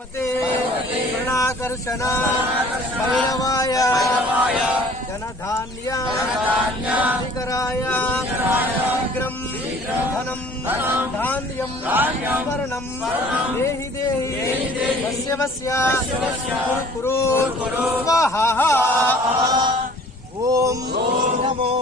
ప్రణాకర్షణ భైరవాయ జనధాన్య శీఘ్రం ధనం ధాన్యం వర్ణం దేహి దేహి వస్య వస్య కురు కురు స్వాహా ఓం నమో